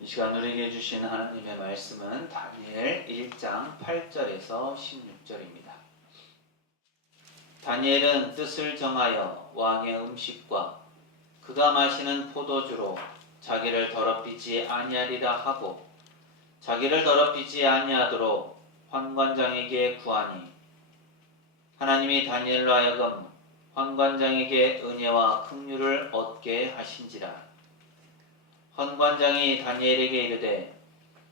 이 시간 누리게 해주신 하나님의 말씀은 다니엘 1장 8절에서 16절입니다. 다니엘은 뜻을 정하여 왕의 음식과 그가 마시는 포도주로 자기를 더럽히지 아니하리라 하고 자기를 더럽히지 아니하도록 환관장에게 구하니 하나님이 다니엘로 하여금 환관장에게 은혜와 긍휼을 얻게 하신지라. 환관장이 다니엘에게 이르되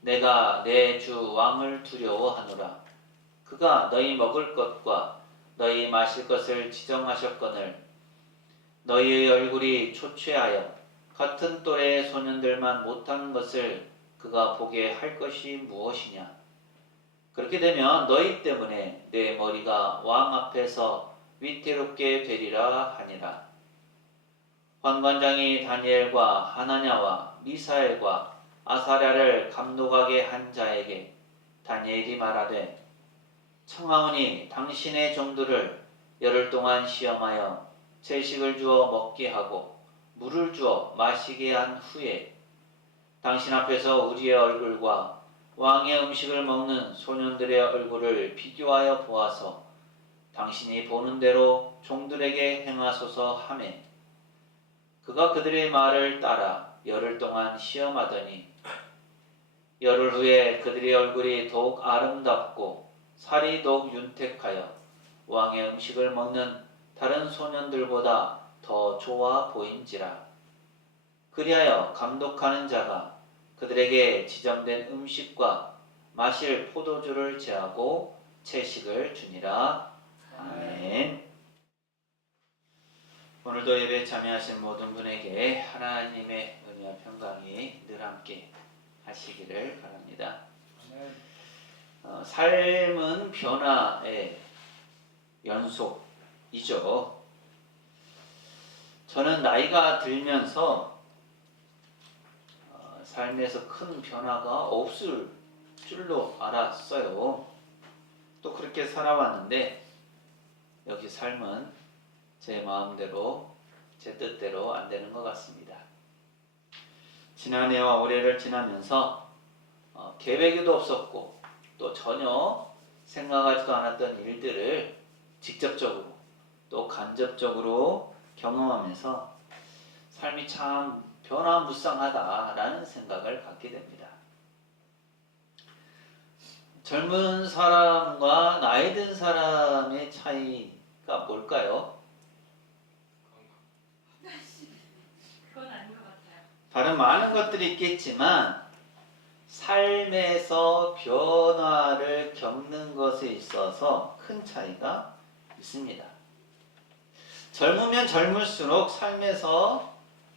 내가 내 주 왕을 두려워하노라. 그가 너희 먹을 것과 너희 마실 것을 지정하셨거늘 너희의 얼굴이 초췌하여 같은 또래의 소년들만 못하는 것을 그가 보게 할 것이 무엇이냐. 그렇게 되면 너희 때문에 내 머리가 왕 앞에서 위태롭게 되리라 하니라. 환관장이 다니엘과 하나냐와 미사엘과 아사랴를 감독하게 한 자에게 다니엘이 말하되 청하오니 당신의 종들을 열흘 동안 시험하여 채식을 주어 먹게 하고 물을 주어 마시게 한 후에 당신 앞에서 우리의 얼굴과 왕의 음식을 먹는 소년들의 얼굴을 비교하여 보아서 당신이 보는 대로 종들에게 행하소서 하매 그가 그들의 말을 따라 열흘 동안 시험하더니 열흘 후에 그들의 얼굴이 더욱 아름답고 살이 더욱 윤택하여 왕의 음식을 먹는 다른 소년들보다 더 좋아 보인지라. 그리하여 감독하는 자가 그들에게 지정된 음식과 마실 포도주를 제하고 채식을 주니라. 아멘. 오늘도 예배에 참여하신 모든 분에게 하나님의 은혜와 평강이 늘 함께 하시기를 바랍니다. 삶은 변화의 연속이죠. 저는 나이가 들면서 삶에서 큰 변화가 없을 줄로 알았어요. 또 그렇게 살아왔는데 여기 삶은 제 마음대로 제 뜻대로 안 되는 것 같습니다. 지난해와 올해를 지나면서 계획에도 없었고 또 전혀 생각하지도 않았던 일들을 직접적으로 또 간접적으로 경험하면서 삶이 참 변화무쌍하다라는 생각을 갖게 됩니다. 젊은 사람과 나이 든 사람의 차이가 뭘까요? 그건 아닌 것 같아요. 다른 많은 것들이 있겠지만 삶에서 변화를 겪는 것에 있어서 큰 차이가 있습니다. 젊으면 젊을수록 삶에서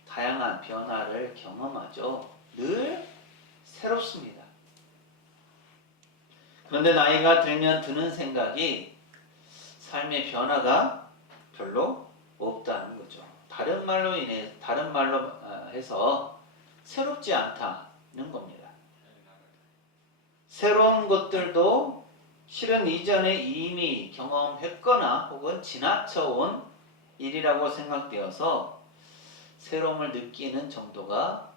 다양한 변화를 경험하죠. 늘 새롭습니다. 그런데 나이가 들면 드는 생각이 삶의 변화가 별로 없다는 거죠. 다른 말로 해서 새롭지 않다는 겁니다. 새로운 것들도 실은 이전에 이미 경험했거나 혹은 지나쳐온 일이라고 생각되어서 새로움을 느끼는 정도가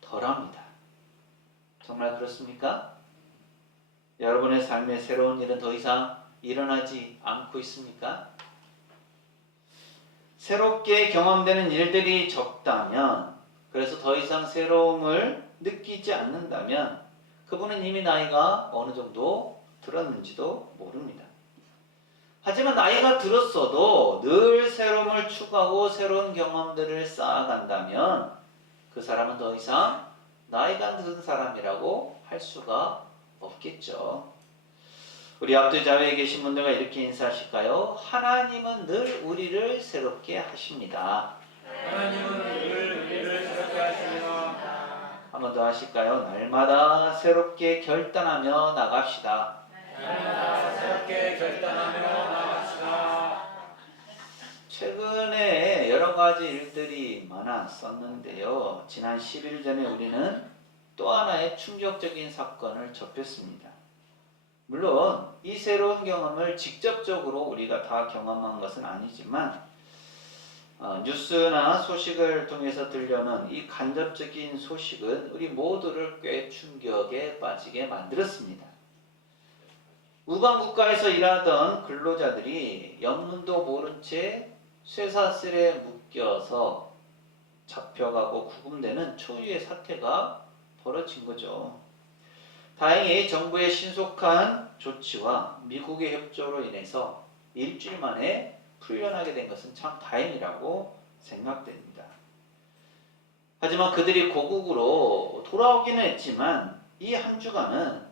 덜합니다. 정말 그렇습니까? 여러분의 삶에 새로운 일은 더 이상 일어나지 않고 있습니까? 새롭게 경험되는 일들이 적다면, 그래서 더 이상 새로움을 느끼지 않는다면 그분은 이미 나이가 어느 정도 들었는지도 모릅니다. 하지만 나이가 들었어도 늘 새로움을 추구하고 새로운 경험들을 쌓아간다면 그 사람은 더 이상 나이가 든 사람이라고 할 수가 없겠죠. 우리 앞뒤 좌우에 계신 분들과 이렇게 인사하실까요? 하나님은 늘 우리를 새롭게 하십니다. 하나님은 늘 우리를 새롭게 하십니다. 한 번 더 하실까요? 날마다 새롭게 결단하며 나갑시다. 날마다 새롭게 결단하며 나갑시다. 최근에 여러 가지 일들이 많았었는데요. 지난 10일 전에 우리는 또 하나의 충격적인 사건을 접했습니다. 물론 이 새로운 경험을 직접적으로 우리가 다 경험한 것은 아니지만 뉴스나 소식을 통해서 들려오는 이 간접적인 소식은 우리 모두를 꽤 충격에 빠지게 만들었습니다. 우방국가에서 일하던 근로자들이 영문도 모른 채 쇠사슬에 묶여서 잡혀가고 구금되는 초유의 사태가 벌어진 거죠. 다행히 정부의 신속한 조치와 미국의 협조로 인해서 일주일 만에 풀려나게 된 것은 참 다행이라고 생각됩니다. 하지만 그들이 고국으로 돌아오기는 했지만 이 한 주간은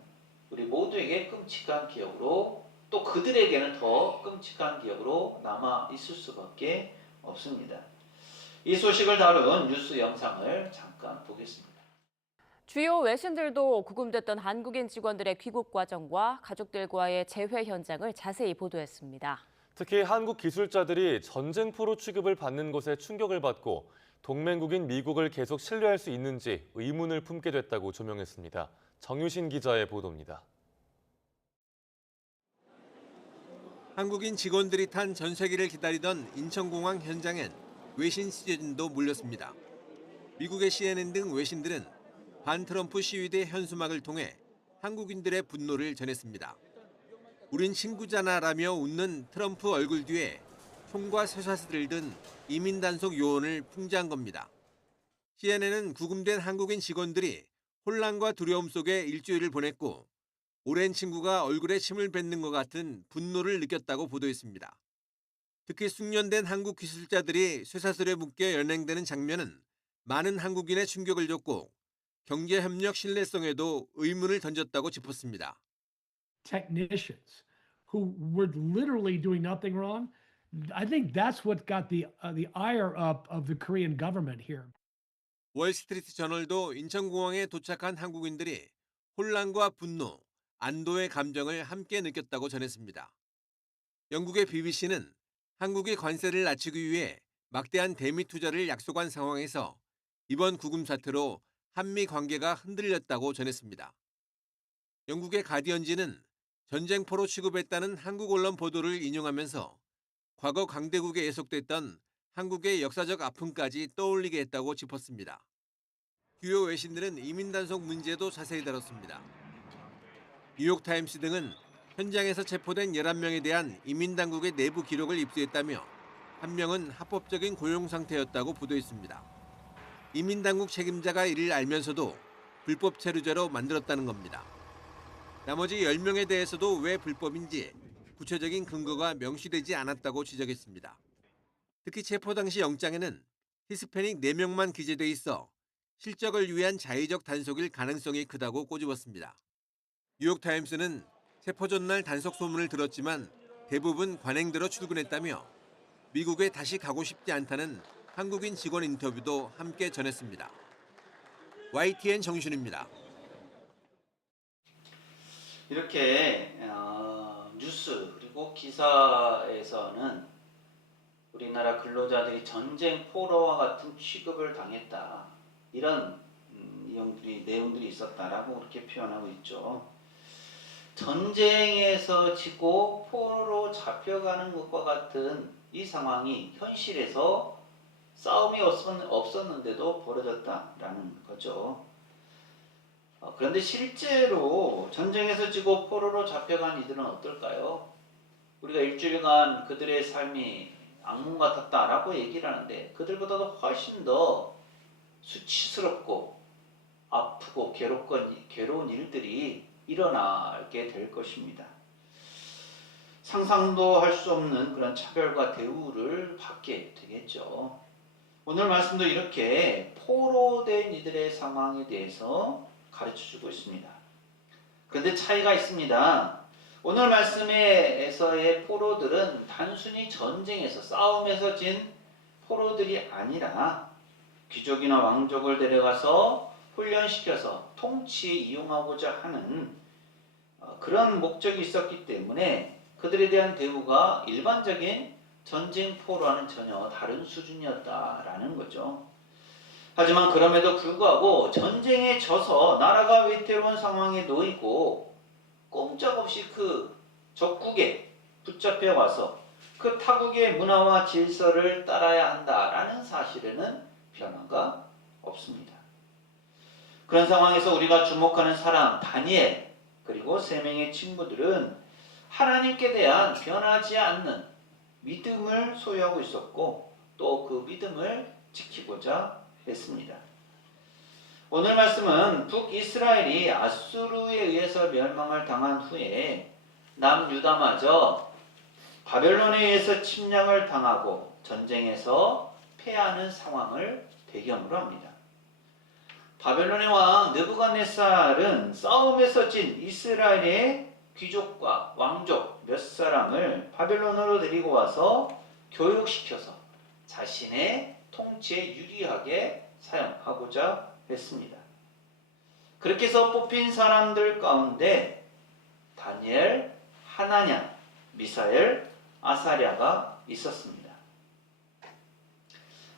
우리 모두에게 끔찍한 기억으로, 또 그들에게는 더 끔찍한 기억으로 남아 있을 수밖에 없습니다. 이 소식을 다룬 뉴스 영상을 잠깐 보겠습니다. 주요 외신들도 구금됐던 한국인 직원들의 귀국 과정과 가족들과의 재회 현장을 자세히 보도했습니다. 특히 한국 기술자들이 전쟁포로 취급을 받는 것에 충격을 받고 동맹국인 미국을 계속 신뢰할 수 있는지 의문을 품게 됐다고 조명했습니다. 정유신 기자의 보도입니다. 한국인 직원들이 탄 전세기를 기다리던 인천공항 현장엔 외신 취재진도 몰렸습니다. 미국의 CNN 등 외신들은 반트럼프 시위대 현수막을 통해 한국인들의 분노를 전했습니다. 우린 친구잖아라며 웃는 트럼프 얼굴 뒤에 총과 쇠사슬을 든 이민단속 요원을 풍자한 겁니다. CNN은 구금된 한국인 직원들이 혼란과 두려움 속에 일주일을 보냈고 오랜 친구가 얼굴에 침을 뱉는 것 같은 분노를 느꼈다고 보도했습니다. 특히 숙련된 한국 기술자들이 쇠사슬에 묶여 연행되는 장면은 많은 한국인의 충격을 줬고 경제협력 신뢰성에도 의문을 던졌다고 짚었습니다. Technicians who were literally doing nothing wrong. I think that's what got the ire up of the Korean government here. 월스트리트 저널도 인천공항에 도착한 한국인들이 혼란과 분노, 안도의 감정을 함께 느꼈다고 전했습니다. 영국의 BBC는 한국이 관세를 낮추기 위해 막대한 대미 투자를 약속한 상황에서 이번 구금 사태로 한미 관계가 흔들렸다고 전했습니다. 영국의 가디언지는 전쟁포로 취급했다는 한국 언론 보도를 인용하면서 과거 강대국에 예속됐던 한국의 역사적 아픔까지 떠올리게 했다고 짚었습니다. 주요 외신들은 이민단속 문제도 자세히 다뤘습니다. 뉴욕타임스 등은 현장에서 체포된 11명에 대한 이민당국의 내부 기록을 입수했다며 한 명은 합법적인 고용 상태였다고 보도했습니다. 이민당국 책임자가 이를 알면서도 불법 체류자로 만들었다는 겁니다. 나머지 10명에 대해서도 왜 불법인지 구체적인 근거가 명시되지 않았다고 지적했습니다. 특히 체포 당시 영장에는 히스패닉 4명만 기재돼 있어 실적을 위한 자의적 단속일 가능성이 크다고 꼬집었습니다. 뉴욕타임스는 체포 전날 단속 소문을 들었지만 대부분 관행대로 출근했다며 미국에 다시 가고 싶지 않다는 한국인 직원 인터뷰도 함께 전했습니다. YTN 정신입니다. 이렇게 뉴스 그리고 기사에서는 우리나라 근로자들이 전쟁 포로와 같은 취급을 당했다, 이런 내용들이 있었다라고 그렇게 표현하고 있죠. 전쟁에서 지고 포로로 잡혀가는 것과 같은 이 상황이 현실에서 싸움이 없었는데도 벌어졌다라는 거죠. 그런데 실제로 전쟁에서 지고 포로로 잡혀간 이들은 어떨까요? 우리가 일주일간 그들의 삶이 악몽 같았다라고 얘기를 하는데 그들보다도 훨씬 더 수치스럽고 아프고 괴로운 일들이 일어나게 될 것입니다. 상상도 할 수 없는 그런 차별과 대우를 받게 되겠죠. 오늘 말씀도 이렇게 포로된 이들의 상황에 대해서 가르쳐주고 있습니다. 그런데 차이가 있습니다. 오늘 말씀에서의 포로들은 단순히 전쟁에서 싸움에서 진 포로들이 아니라 귀족이나 왕족을 데려가서 훈련시켜서 통치에 이용하고자 하는 그런 목적이 있었기 때문에 그들에 대한 대우가 일반적인 전쟁 포로와는 전혀 다른 수준이었다라는 거죠. 하지만 그럼에도 불구하고 전쟁에 져서 나라가 위태로운 상황에 놓이고 꼼짝없이 그 적국에 붙잡혀 와서 그 타국의 문화와 질서를 따라야 한다라는 사실에는 변화가 없습니다. 그런 상황에서 우리가 주목하는 사람 다니엘 그리고 세 명의 친구들은 하나님께 대한 변하지 않는 믿음을 소유하고 있었고 또 그 믿음을 지키고자 했습니다. 오늘 말씀은 북이스라엘이 아수르에 의해서 멸망을 당한 후에 남유다마저 바벨론에 의해서 침략을 당하고 전쟁에서 패하는 상황을 배경으로 합니다. 바벨론의 왕 느부갓네살은 싸움에서 진 이스라엘의 귀족과 왕족 몇 사람을 바벨론으로 데리고 와서 교육시켜서 자신의 통치에 유리하게 사용하고자 했습니다. 그렇게 해서 뽑힌 사람들 가운데 다니엘, 하나냐, 미사엘, 아사랴가 있었습니다.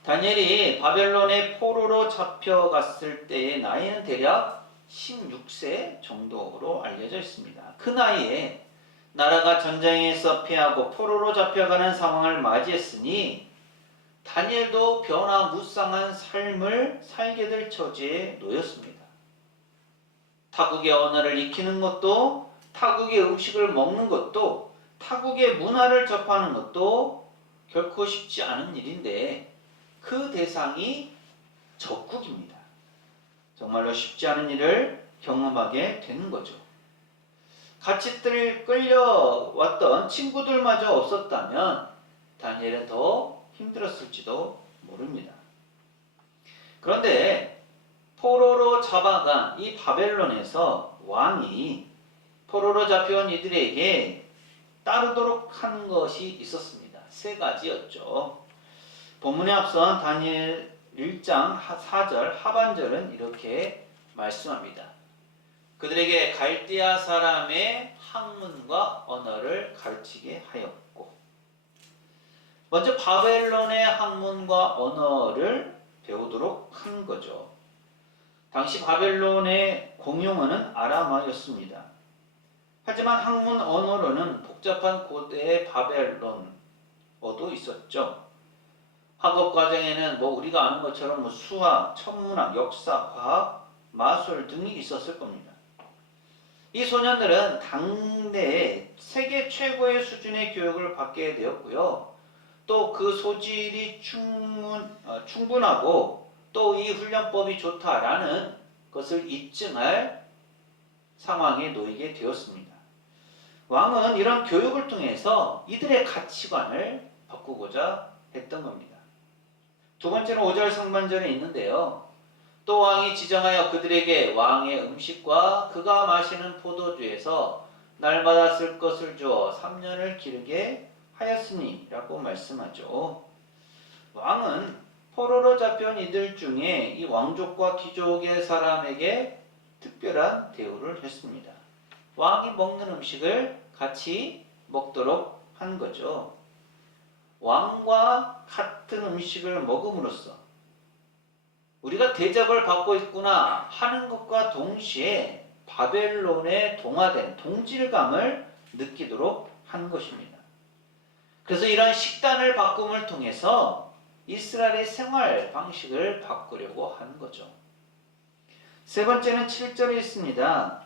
다니엘이 바벨론의 포로로 잡혀갔을 때의 나이는 대략 16세 정도로 알려져 있습니다. 그 나이에 나라가 전쟁에서 패하고 포로로 잡혀가는 상황을 맞이했으니 다니엘도 변화무쌍한 삶을 살게 될 처지에 놓였습니다. 타국의 언어를 익히는 것도, 타국의 음식을 먹는 것도, 타국의 문화를 접하는 것도 결코 쉽지 않은 일인데 그 대상이 적국입니다. 정말로 쉽지 않은 일을 경험하게 되는 거죠. 같이 끌려왔던 친구들마저 없었다면 다니엘은 더 힘들었을지도 모릅니다. 그런데 포로로 잡아간 이 바벨론에서 왕이 포로로 잡혀온 이들에게 따르도록 한 것이 있었습니다. 세 가지였죠. 본문에 앞선 다니엘 1장 4절 하반절은 이렇게 말씀합니다. 그들에게 갈대아 사람의 학문과 언어를 가르치게 하였고, 먼저 바벨론의 학문과 언어를 배우도록 한 거죠. 당시 바벨론의 공용어는 아람어였습니다. 하지만 학문 언어로는 복잡한 고대의 바벨론어도 있었죠. 학업 과정에는 우리가 아는 것처럼 수학, 천문학, 역사, 과학, 마술 등이 있었을 겁니다. 이 소년들은 당대에 세계 최고의 수준의 교육을 받게 되었고요. 또 그 소질이 충분하고 또 이 훈련법이 좋다라는 것을 입증할 상황에 놓이게 되었습니다. 왕은 이런 교육을 통해서 이들의 가치관을 바꾸고자 했던 겁니다. 두 번째는 5절 상반절에 있는데요. 또 왕이 지정하여 그들에게 왕의 음식과 그가 마시는 포도주에서 날마다 쓸 것을 주어 3년을 기르게 하였으니 라고 말씀하죠. 왕은 포로로 잡혀온 이들 중에 이 왕족과 귀족의 사람에게 특별한 대우를 했습니다. 왕이 먹는 음식을 같이 먹도록 한 거죠. 왕과 같은 음식을 먹음으로써 우리가 대접을 받고 있구나 하는 것과 동시에 바벨론에 동화된 동질감을 느끼도록 한 것입니다. 그래서 이러한 식단을 바꿈을 통해서 이스라엘의 생활 방식을 바꾸려고 하는 거죠. 세 번째는 7절에 있습니다.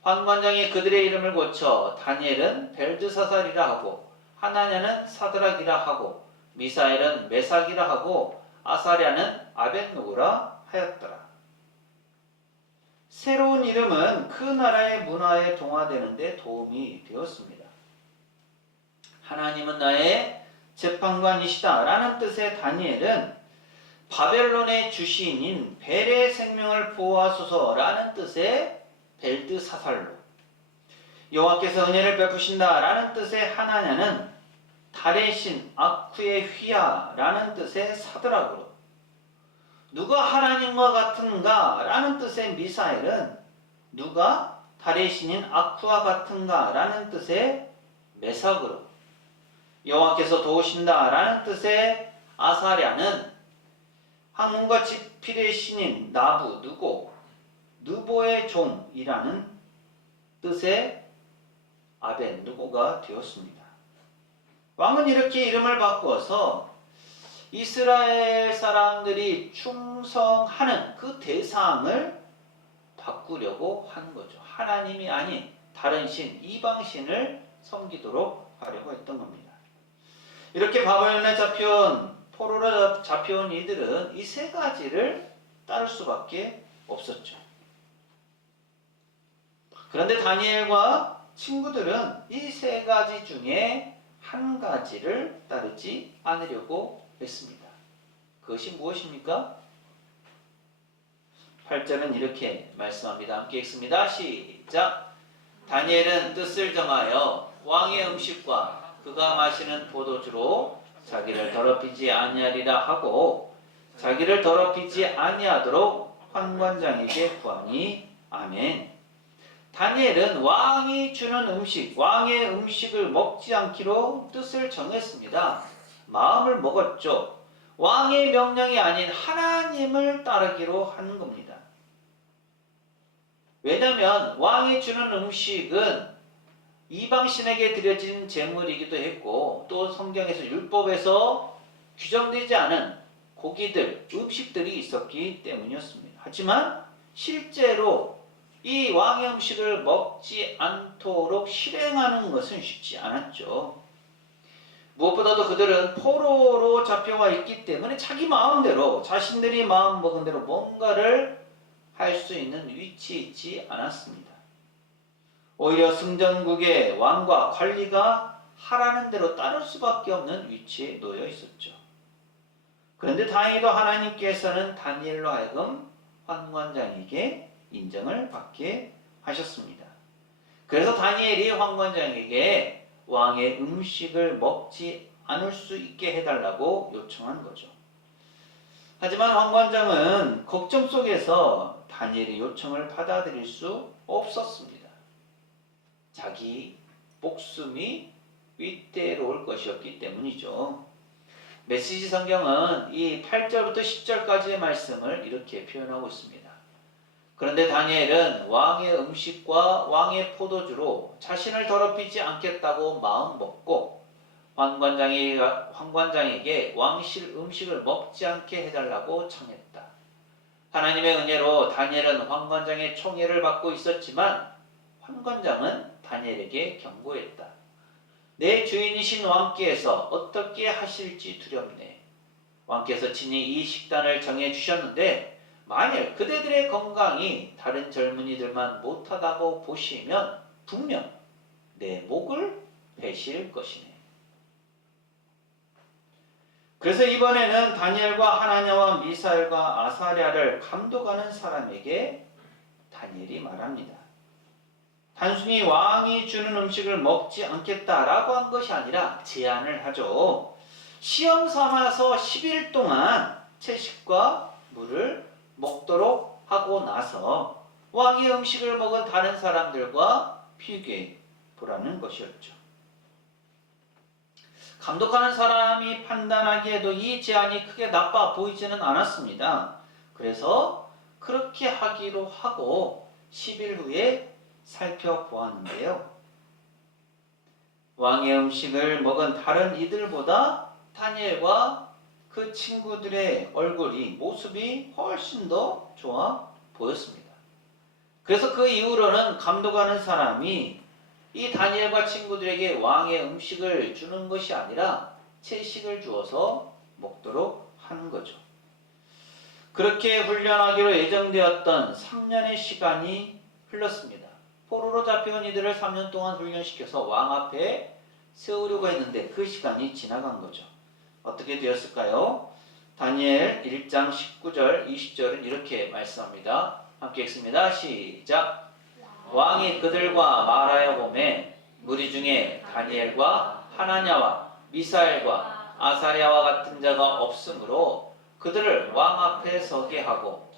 환관장이 그들의 이름을 고쳐 다니엘은 벨드사살이라 하고 하나냐는 사드락이라 하고 미사엘은 메삭이라 하고 아사랴는 아벳노고라 하였더라. 새로운 이름은 그 나라의 문화에 동화되는 데 도움이 되었습니다. 하나님은 나의 재판관이시다 라는 뜻의 다니엘은 바벨론의 주시인인 벨의 생명을 보호하소서 라는 뜻의 벨드사살로, 여호와께서 은혜를 베푸신다 라는 뜻의 하나냐는 달의 신 아쿠의 휘하 라는 뜻의 사드락으로, 누가 하나님과 같은가 라는 뜻의 미사엘은 누가 달의 신인 아쿠와 같은가 라는 뜻의 메삭으로, 여호와께서 도우신다 라는 뜻의 아사랴는 학문과 지필의 신인 나부 느보의 종이라는 뜻의 아벳느고가 되었습니다. 왕은 이렇게 이름을 바꾸어서 이스라엘 사람들이 충성하는 그 대상을 바꾸려고 하는 거죠. 하나님이 아닌 다른 신, 이방신을 섬기도록 하려고 했던 겁니다. 이렇게 바벨론에 잡혀온, 포로로 잡혀온 이들은 이 세 가지를 따를 수밖에 없었죠. 그런데 다니엘과 친구들은 이 세 가지 중에 한 가지를 따르지 않으려고 했습니다. 그것이 무엇입니까? 8절은 이렇게 말씀합니다. 함께 읽습니다. 시작! 다니엘은 뜻을 정하여 왕의 음식과 그가 마시는 포도주로 자기를 더럽히지 아니하리라 하고 자기를 더럽히지 아니하도록 환관장에게 구하니 아멘. 다니엘은 왕이 주는 음식, 왕의 음식을 먹지 않기로 뜻을 정했습니다. 마음을 먹었죠. 왕의 명령이 아닌 하나님을 따르기로 하는 겁니다. 왜냐하면 왕이 주는 음식은 이방신에게 드려진 제물이기도 했고 또 성경에서 율법에서 규정되지 않은 고기들, 음식들이 있었기 때문이었습니다. 하지만 실제로 이 왕의 음식을 먹지 않도록 실행하는 것은 쉽지 않았죠. 무엇보다도 그들은 포로로 잡혀와 있기 때문에 자기 마음대로 자신들이 마음먹은 대로 뭔가를 할 수 있는 위치에 있지 않았습니다. 오히려 승전국의 왕과 관리가 하라는 대로 따를 수밖에 없는 위치에 놓여 있었죠. 그런데 다행히도 하나님께서는 다니엘로 하여금 환관장에게 인정을 받게 하셨습니다. 그래서 다니엘이 환관장에게 왕의 음식을 먹지 않을 수 있게 해달라고 요청한 거죠. 하지만 환관장은 걱정 속에서 다니엘의 요청을 받아들일 수 없었습니다. 자기 목숨이 위태로울 것이었기 때문이죠. 메시지 성경은 이 8절부터 10절까지의 말씀을 이렇게 표현하고 있습니다. 그런데 다니엘은 왕의 음식과 왕의 포도주로 자신을 더럽히지 않겠다고 마음먹고 환관장에게 왕실 음식을 먹지 않게 해달라고 청했다. 하나님의 은혜로 다니엘은 환관장의 총애를 받고 있었지만 환관장은 다니엘에게 경고했다. 내 주인이신 왕께서 어떻게 하실지 두렵네. 왕께서 친히 이 식단을 정해주셨는데 만일 그대들의 건강이 다른 젊은이들만 못하다고 보시면 분명 내 목을 베실 것이네. 그래서 이번에는 다니엘과 하나냐와 미사엘과 아사랴를 감독하는 사람에게 다니엘이 말합니다. 단순히 왕이 주는 음식을 먹지 않겠다라고 한 것이 아니라 제안을 하죠. 시험 삼아서 10일 동안 채식과 물을 먹도록 하고 나서 왕의 음식을 먹은 다른 사람들과 비교해 보라는 것이었죠. 감독하는 사람이 판단하기에도 이 제안이 크게 나빠 보이지는 않았습니다. 그래서 그렇게 하기로 하고 10일 후에 살펴보았는데요. 왕의 음식을 먹은 다른 이들보다 다니엘과 그 친구들의 얼굴이, 모습이 훨씬 더 좋아 보였습니다. 그래서 그 이후로는 감독하는 사람이 이 다니엘과 친구들에게 왕의 음식을 주는 것이 아니라 채식을 주어서 먹도록 하는 거죠. 그렇게 훈련하기로 예정되었던 3년의 시간이 흘렀습니다. 포로로 잡혀온 이들을 3년 동안 훈련시켜서 왕 앞에 세우려고 했는데 그 시간이 지나간 거죠. 어떻게 되었을까요? 다니엘 1장 19절, 20절은 이렇게 말씀합니다. 함께 읽습니다. 시작! 왕이 그들과 말하여 보매 무리 중에 다니엘과 하나냐와 미사엘과 아사랴와 같은 자가 없으므로 그들을 왕 앞에 서게 하고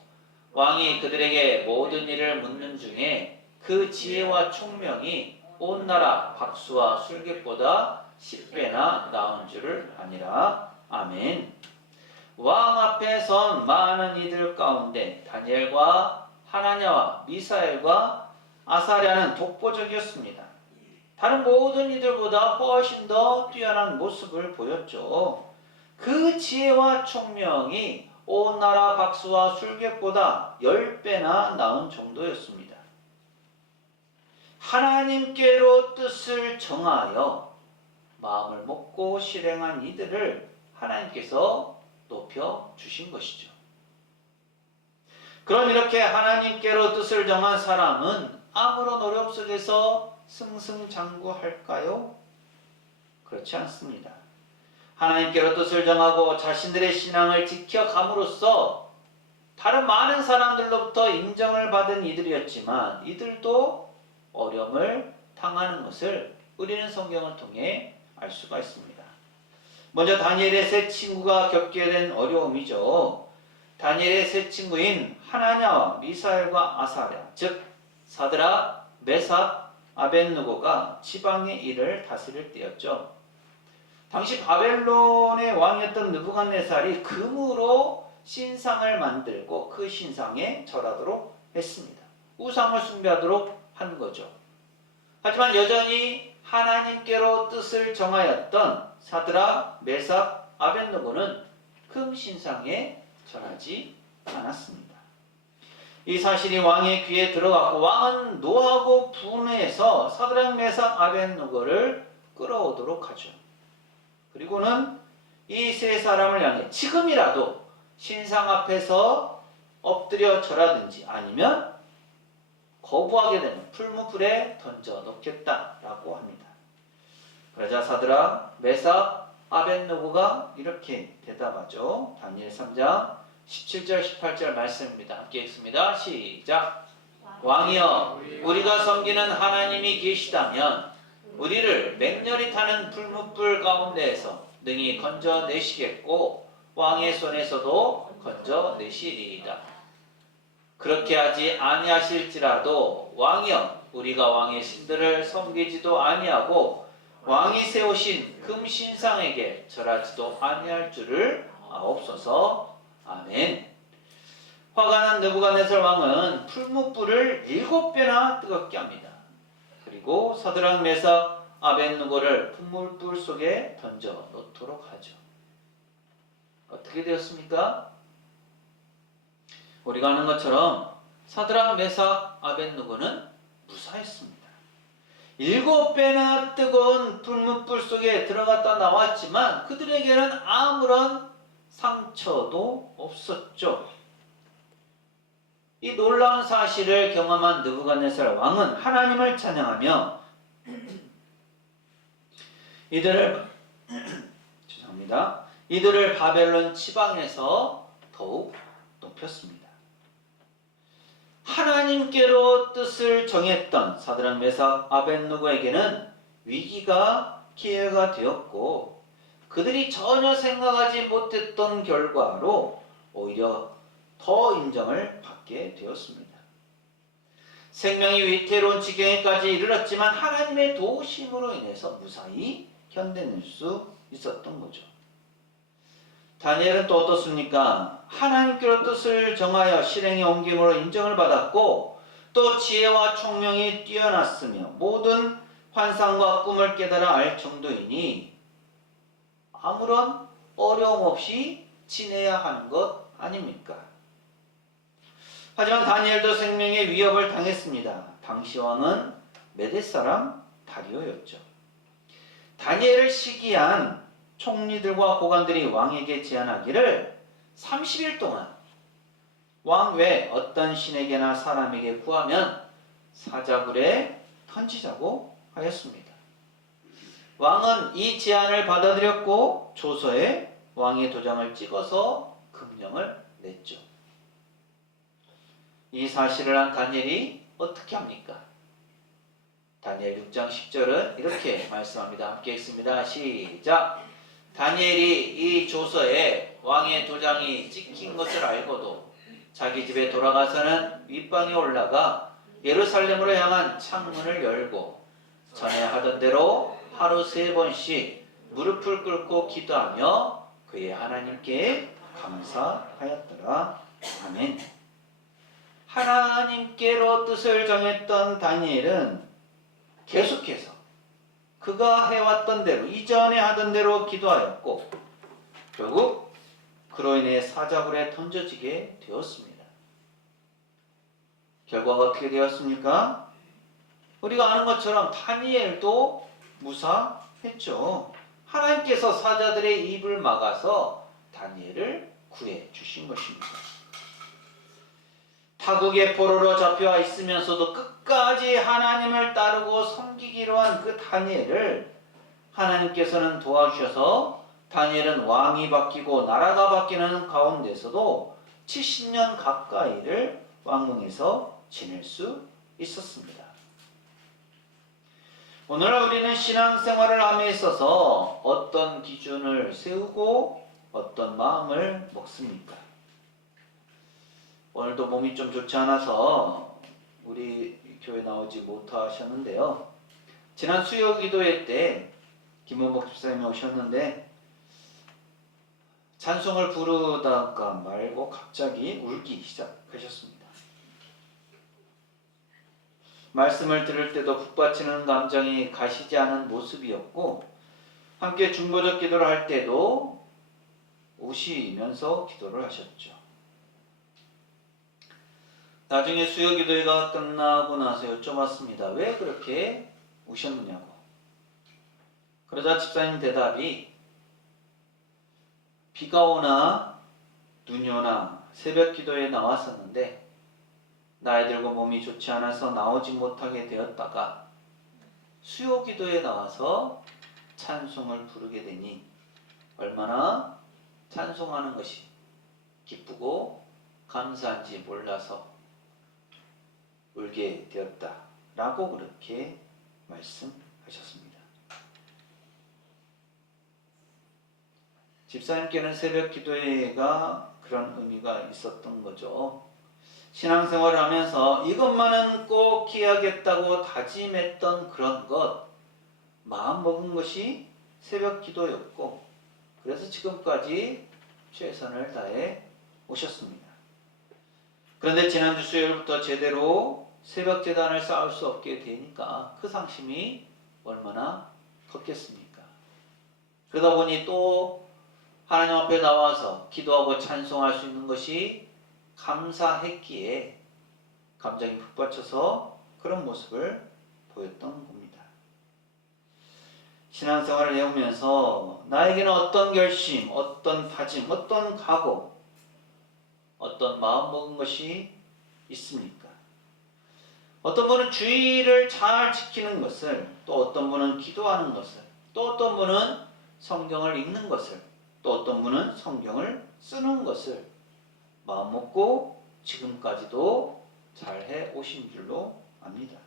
왕이 그들에게 모든 일을 묻는 중에 그 지혜와 총명이 온 나라 박수와 술객보다 10배나 나은 줄을 아니라. 아멘. 왕 앞에 선 많은 이들 가운데 다니엘과 하나냐와 미사엘과 아사랴는 독보적이었습니다. 다른 모든 이들보다 훨씬 더 뛰어난 모습을 보였죠. 그 지혜와 총명이 온 나라 박수와 술객보다 10배나 나은 정도였습니다. 하나님께로 뜻을 정하여 마음을 먹고 실행한 이들을 하나님께서 높여 주신 것이죠. 그럼 이렇게 하나님께로 뜻을 정한 사람은 아무런 어려움 속에서 승승장구할까요? 그렇지 않습니다. 하나님께로 뜻을 정하고 자신들의 신앙을 지켜감으로써 다른 많은 사람들로부터 인정을 받은 이들이었지만 이들도 어려움을 당하는 것을 우리는 성경을 통해 알 수가 있습니다. 먼저 다니엘의 세 친구가 겪게 된 어려움이죠. 다니엘의 세 친구인 하나냐와 미사엘과 아사랴, 즉 사드락, 메삭, 아벳느고가 지방의 일을 다스릴 때였죠. 당시 바벨론의 왕이었던 느부갓네살이 금으로 신상을 만들고 그 신상에 절하도록 했습니다. 우상을 숭배하도록 한 거죠. 하지만 여전히 하나님께로 뜻을 정하였던 사드락, 메삭, 아벳느고는 금 신상에 절하지 않았습니다. 이 사실이 왕의 귀에 들어갔고 왕은 노하고 분해해서 사드락, 메삭, 아벳느고를 끌어오도록 하죠. 그리고는 이 세 사람을 향해 지금이라도 신상 앞에서 엎드려 절하든지 아니면 거부하게 되면 풀무불에 던져 놓겠다라고 합니다. 그러자 사드락, 메삭, 아벳느고가 이렇게 대답하죠. 다니엘 3장 17절 18절 말씀입니다. 함께 읽습니다. 시작. 왕이여, 우리가 섬기는 하나님이 계시다면 우리를 맹렬히 타는 풀무불 가운데에서 능히 건져내시겠고 왕의 손에서도 건져내시리이다. 그렇게 하지 아니하실지라도 왕이여, 우리가 왕의 신들을 섬기지도 아니하고 왕이 세우신 금신상에게 절하지도 아니할 줄을 아옵소서. 아멘. 화가 난 느부갓네살 왕은 풀무불을 7배나 뜨겁게 합니다. 그리고 사드락, 메삭, 아벳느고를 풀무불 속에 던져 놓도록 하죠. 어떻게 되었습니까? 우리가 아는 것처럼 사드락, 메삭, 아벳느고는 무사했습니다. 7배나 뜨거운 풀무불 속에 들어갔다 나왔지만 그들에게는 아무런 상처도 없었죠. 이 놀라운 사실을 경험한 느부갓네살 왕은 하나님을 찬양하며 이들을 바벨론 지방에서 더욱 높였습니다. 하나님께로 뜻을 정했던 사드락, 메삭, 아벳느고에게는 위기가 기회가 되었고 그들이 전혀 생각하지 못했던 결과로 오히려 더 인정을 받게 되었습니다. 생명이 위태로운 지경에까지 이르렀지만 하나님의 도우심으로 인해서 무사히 견뎌낼 수 있었던 거죠. 다니엘은 또 어떻습니까? 하나님께로 뜻을 정하여 실행에 옮김으로 인정을 받았고 또 지혜와 총명이 뛰어났으며 모든 환상과 꿈을 깨달아 알 정도이니 아무런 어려움 없이 지내야 하는 것 아닙니까? 하지만 다니엘도 생명의 위협을 당했습니다. 당시 왕은 메대 사람 다리오였죠. 다니엘을 시기한 총리들과 고관들이 왕에게 제안하기를 30일 동안 왕 외 어떤 신에게나 사람에게 구하면 사자굴에 던지자고 하였습니다. 왕은 이 제안을 받아들였고 조서에 왕의 도장을 찍어서 금령을 냈죠. 이 사실을 한 다니엘이 어떻게 합니까? 다니엘 6장 10절은 이렇게 말씀합니다. 함께 읽습니다. 시작. 다니엘이 이 조서에 왕의 도장이 찍힌 것을 알고도 자기 집에 돌아가서는 윗방에 올라가 예루살렘으로 향한 창문을 열고 전에 하던 대로 하루 3번씩 무릎을 꿇고 기도하며 그의 하나님께 감사하였더라. 아멘. 하나님께로 뜻을 정했던 다니엘은 계속해서 그가 해왔던 대로, 이전에 하던 대로 기도하였고 결국 그로 인해 사자굴에 던져지게 되었습니다. 결과가 어떻게 되었습니까? 우리가 아는 것처럼 다니엘도 무사했죠. 하나님께서 사자들의 입을 막아서 다니엘을 구해 주신 것입니다. 타국의 포로로 잡혀와 있으면서도 끝까지 하나님을 따르고 섬기기로 한 그 다니엘을 하나님께서는 도와주셔서 다니엘은 왕이 바뀌고 나라가 바뀌는 가운데서도 70년 가까이를 왕궁에서 지낼 수 있었습니다. 오늘 우리는 신앙생활을 함에 있어서 어떤 기준을 세우고 어떤 마음을 먹습니까? 오늘도 몸이 좀 좋지 않아서 우리 교회 나오지 못하셨는데요. 지난 수요 기도회 때 김원복 집사님이 오셨는데 찬송을 부르다가 말고 갑자기 울기 시작하셨습니다. 말씀을 들을 때도 북받치는 감정이 가시지 않은 모습이었고 함께 중보적 기도를 할 때도 우시면서 기도를 하셨죠. 나중에 수요 기도회가 끝나고 나서 여쭤봤습니다. 왜 그렇게 우셨느냐고. 그러자 집사님 대답이 비가 오나 눈이 오나 새벽 기도에 나왔었는데 나이 들고 몸이 좋지 않아서 나오지 못하게 되었다가 수요 기도에 나와서 찬송을 부르게 되니 얼마나 찬송하는 것이 기쁘고 감사한지 몰라서 울게 되었다 라고 그렇게 말씀하셨습니다. 집사님께는 새벽 기도회가 그런 의미가 있었던 거죠. 신앙생활을 하면서 이것만은 꼭 해야겠다고 다짐했던 그런 것, 마음먹은 것이 새벽 기도였고 그래서 지금까지 최선을 다해 오셨습니다. 그런데 지난주 수요일부터 제대로 새벽 제단을 쌓을 수 없게 되니까 그 상심이 얼마나 컸겠습니까? 그러다 보니 또 하나님 앞에 나와서 기도하고 찬송할 수 있는 것이 감사했기에 감정이 북받쳐서 그런 모습을 보였던 겁니다. 신앙생활을 해오면서 나에게는 어떤 결심, 어떤 다짐, 어떤 각오, 어떤 마음먹은 것이 있습니까? 어떤 분은 주의를 잘 지키는 것을, 또 어떤 분은 기도하는 것을, 또 어떤 분은 성경을 읽는 것을, 또 어떤 분은 성경을 쓰는 것을 마음먹고 지금까지도 잘해 오신 줄로 압니다.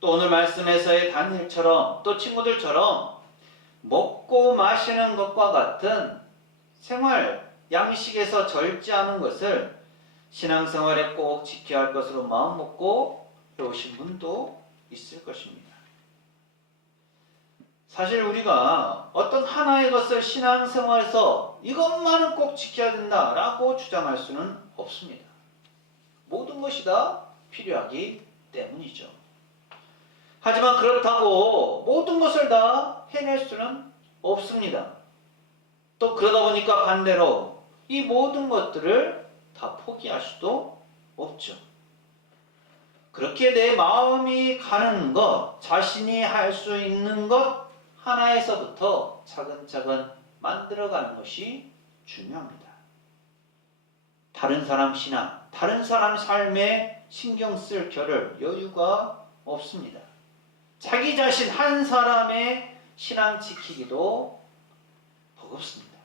또 오늘 말씀에서의 다니엘처럼 또 친구들처럼 먹고 마시는 것과 같은 생활 양식에서 절제하는 것을 신앙생활에 꼭 지켜야 할 것으로 마음먹고 해오신 분도 있을 것입니다. 사실 우리가 어떤 하나의 것을 신앙생활에서 이것만은 꼭 지켜야 된다라고 주장할 수는 없습니다. 모든 것이 다 필요하기 때문이죠. 하지만 그렇다고 모든 것을 다 해낼 수는 없습니다. 또 그러다 보니까 반대로 이 모든 것들을 다 포기할 수도 없죠. 그렇게 내 마음이 가는 것, 자신이 할 수 있는 것 하나에서부터 차근차근 만들어가는 것이 중요합니다. 다른 사람 신앙, 다른 사람 삶에 신경 쓸 겨를, 여유가 없습니다. 자기 자신 한 사람의 신앙 지키기도 버겁습니다.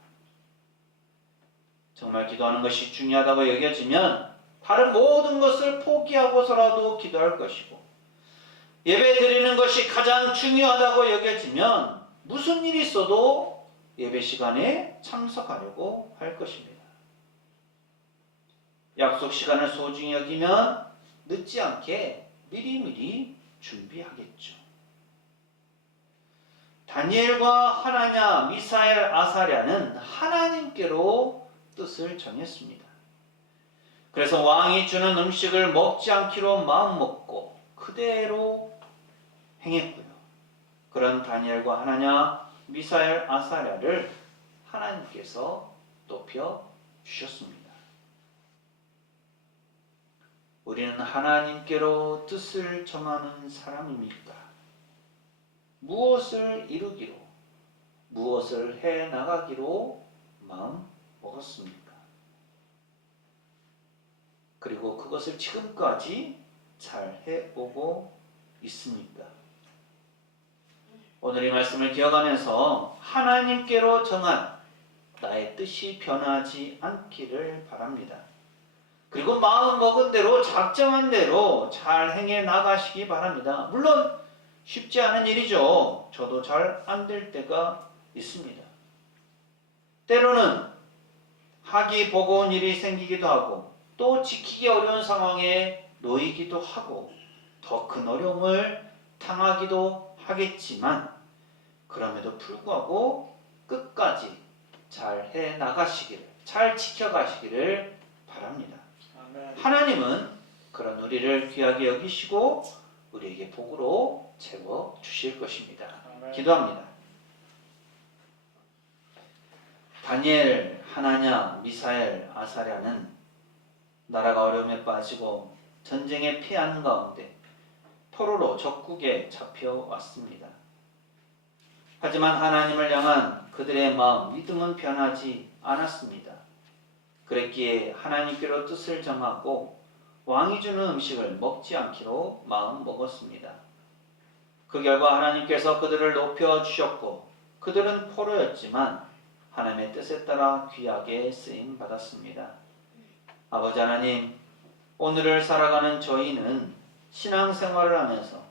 정말 기도하는 것이 중요하다고 여겨지면 다른 모든 것을 포기하고서라도 기도할 것이고, 예배 드리는 것이 가장 중요하다고 여겨지면 무슨 일이 있어도 예배 시간에 참석하려고 할 것입니다. 약속 시간을 소중히 여기면 늦지 않게 미리미리 준비하겠죠. 다니엘과 하나냐, 미사엘, 아사랴는 하나님께로 뜻을 정했습니다. 그래서 왕이 주는 음식을 먹지 않기로 마음먹고 그대로 행했고요. 그런 다니엘과 하나냐, 미사엘, 아사랴를 하나님께서 높여 주셨습니다. 우리는 하나님께로 뜻을 정하는 사람입니까? 무엇을 이루기로, 무엇을 해 나가기로 마음 먹었습니까? 그리고 그것을 지금까지 잘 해오고 있습니까? 오늘 이 말씀을 기억하면서 하나님께로 정한 나의 뜻이 변하지 않기를 바랍니다. 그리고 마음 먹은 대로, 작정한 대로 잘 행해 나가시기 바랍니다. 물론 쉽지 않은 일이죠. 저도 잘 안 될 때가 있습니다. 때로는 하기 버거운 일이 생기기도 하고 또 지키기 어려운 상황에 놓이기도 하고 더 큰 어려움을 당하기도 하겠지만 그럼에도 불구하고 끝까지 잘 해 나가시기를, 잘 지켜가시기를 바랍니다. 하나님은 그런 우리를 귀하게 여기시고 우리에게 복으로 채워 주실 것입니다. 기도합니다. 다니엘, 하나냐, 미사엘, 아사랴는 나라가 어려움에 빠지고 전쟁에 피한 가운데 포로로 적국에 잡혀왔습니다. 하지만 하나님을 향한 그들의 마음, 믿음은 변하지 않았습니다. 그랬기에 하나님께로 뜻을 정하고 왕이 주는 음식을 먹지 않기로 마음 먹었습니다. 그 결과 하나님께서 그들을 높여주셨고 그들은 포로였지만 하나님의 뜻에 따라 귀하게 쓰임 받았습니다. 아버지 하나님, 오늘을 살아가는 저희는 신앙생활을 하면서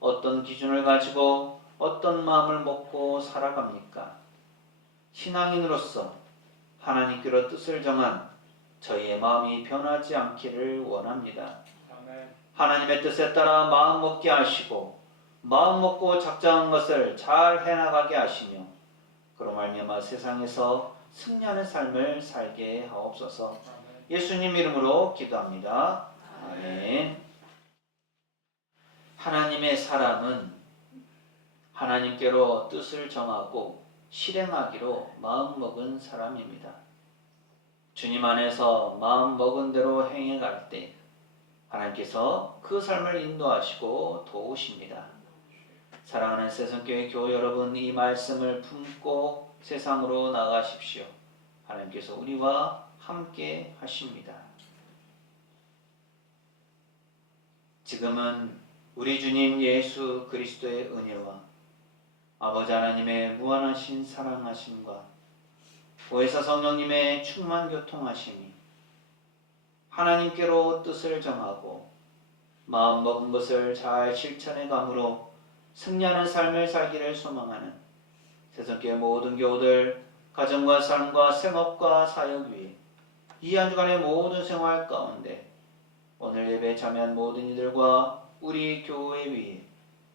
어떤 기준을 가지고 어떤 마음을 먹고 살아갑니까? 신앙인으로서 하나님께로 뜻을 정한 저희의 마음이 변하지 않기를 원합니다. 하나님의 뜻에 따라 마음 먹게 하시고 마음 먹고 작정한 것을 잘 해나가게 하시며 그로 말미암아 세상에서 승리하는 삶을 살게 하옵소서. 예수님 이름으로 기도합니다. 아멘. 하나님의 사람은 하나님께로 뜻을 정하고 실행하기로 마음먹은 사람입니다. 주님 안에서 마음먹은 대로 행해갈 때 하나님께서 그 삶을 인도하시고 도우십니다. 사랑하는 새송교회 교우 여러분, 이 말씀을 품고 세상으로 나가십시오. 하나님께서 우리와 함께 하십니다. 지금은 우리 주님 예수 그리스도의 은혜와 아버지 하나님의 무한하신 사랑하심과 보혜사 성령님의 충만 교통하심이 하나님께로 뜻을 정하고 마음 먹은 것을 잘 실천해 감으로 승리하는 삶을 살기를 소망하는 새송교회 모든 교우들, 가정과 삶과 생업과 사역 위에 이 한 주간의 모든 생활 가운데 오늘 예배에 참여한 모든 이들과 우리 교회 위에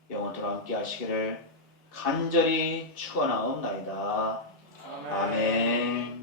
영원토록 함께 하시기를 간절히 축원하옵나이다. 아멘.